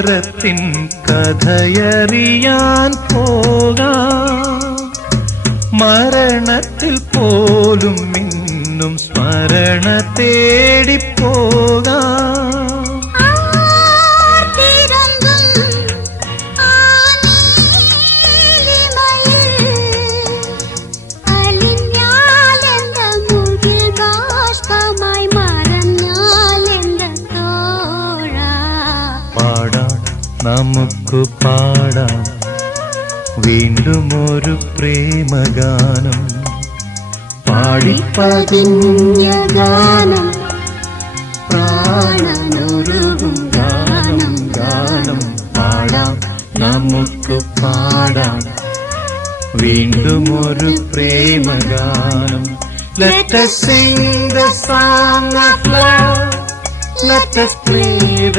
കലവരത്തിൻ കഥയറിയാൻ പോകാം. മരണത്തിൽ പോലും മിന്നും സ്മരണ തേടിപ്പോകാം. പാടാം, നമുക്ക് പാടാം വീണ്ടും ഒരു പ്രേമഗാനം. പാടിപ്പതിഞ്ഞ ഗാനം, പ്രാണനുരുകും ഗാനം, ഗാനം. പാടാം, നമുക്ക് പാടാം വീണ്ടും ഒരു പ്രേമഗാനം. Let us sing the song of love. Let us play